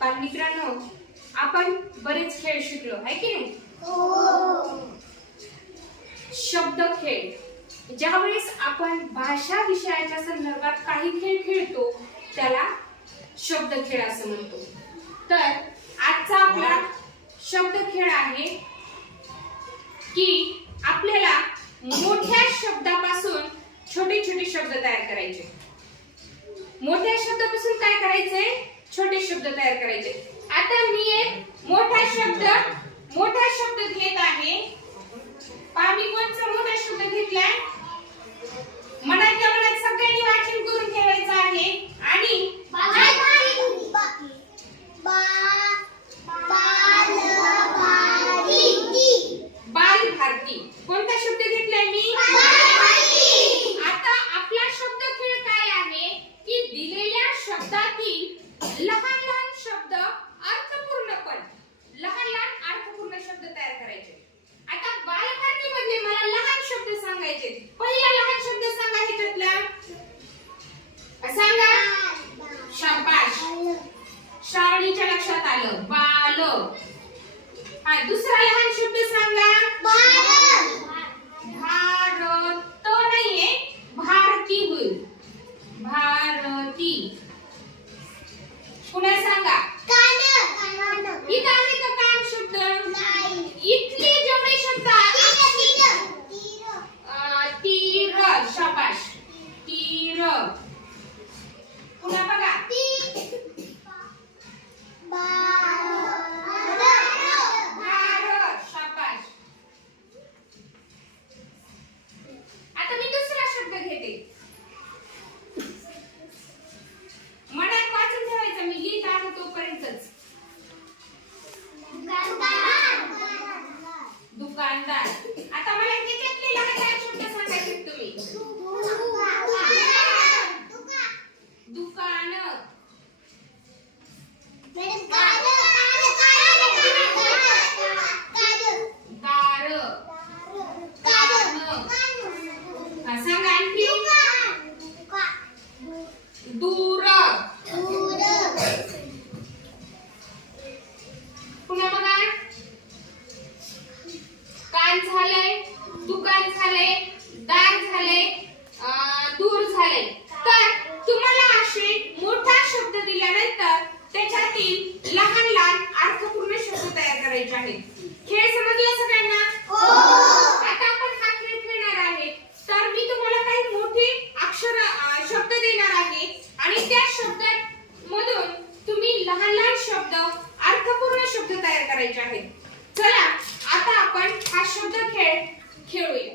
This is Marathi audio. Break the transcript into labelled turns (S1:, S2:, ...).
S1: बालमित्रांनो आपण बरेच खेळ शिकलो आहे की नाही? शब्द खेळ. ज्यावेळेस आपण भाषा विषयाच्या संदर्भात काही खेळ खेळतो त्याला शब्द खेळ असं म्हणतो. तर आजचा आपला शब्द खेळ आहे की आपल्याला मोठ्या शब्दापासून छोटे छोटे शब्द तयार करायचे. मोठ्या शब्दापासून काय करायचंय? छोटे शब्द तयार करायचे. आता मी एक मोठा शब्द मोठा शब्द घेत आहे. करायचे पहिला लहान शब्द सांगा ह्याच्यातला सांगा. शाबाश. श्रावणीच्या लक्षात आलं. बाल हा दुसरा लहान शब्द सांगा. पुन्हा बघा. काय झालंय दुकान झालंय दार झालंय अं, दूर झालंय तर तुम्हाला असे मोठा शब्द दिल्यानंतर त्याच्यातील लहान लहान अर्थपूर्ण शब्द तयार करायचे आहेत खेळ समजला सगळ्यांना आता आपण हा खेळ खेळणार आहे तर मी तुम्हाला काही मोठे अक्षर अं, शब्द देणार आहे आणि त्या शब्दांमधून तुम्ही लहान लहान शब्द अर्थपूर्ण शब्द तयार करायचे आहेत चला आता आपण हा शब्द खेळ खेळूया.